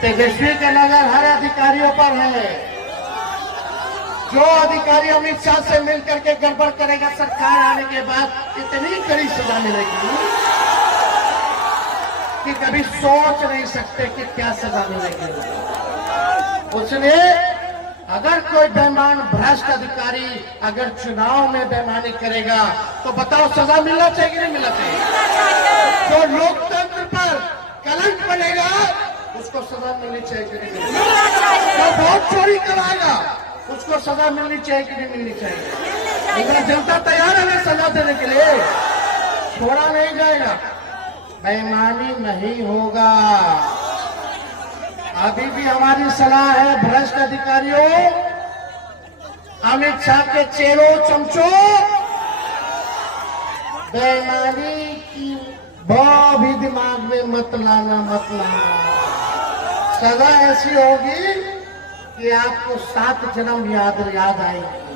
तेजस्वी का नजर हर अधिकारियों पर है। जो अधिकारी अमित शाह से मिलकर के गड़बड़ करेगा, सरकार आने के बाद इतनी कड़ी सजा मिलेगी कि कभी सोच नहीं सकते कि क्या सजा मिलेगी। उसने अगर कोई बेईमान भ्रष्ट अधिकारी अगर चुनाव में बेईमानी करेगा तो बताओ सजा मिलना चाहिए कि नहीं मिलना चाहिए? जो लोकतंत्र पर कलंक बनेगा उसको सजा मिलनी चाहिए कि नहीं मिलनी चाहिए? जो वोट चोरी कराएगा उसको सजा मिलनी चाहिए कि नहीं मिलनी चाहिए? लेकिन जनता तैयार है सजा देने के लिए, छोड़ा नहीं जाएगा, बेईमानी नहीं होगा। अभी भी हमारी सलाह है भ्रष्ट अधिकारियों, अमित शाह के चेलों चमचों, बेईमानी की भाव भी दिमाग में मत लाना। सजा ऐसी होगी कि आपको 7 जन्म याद आएगी।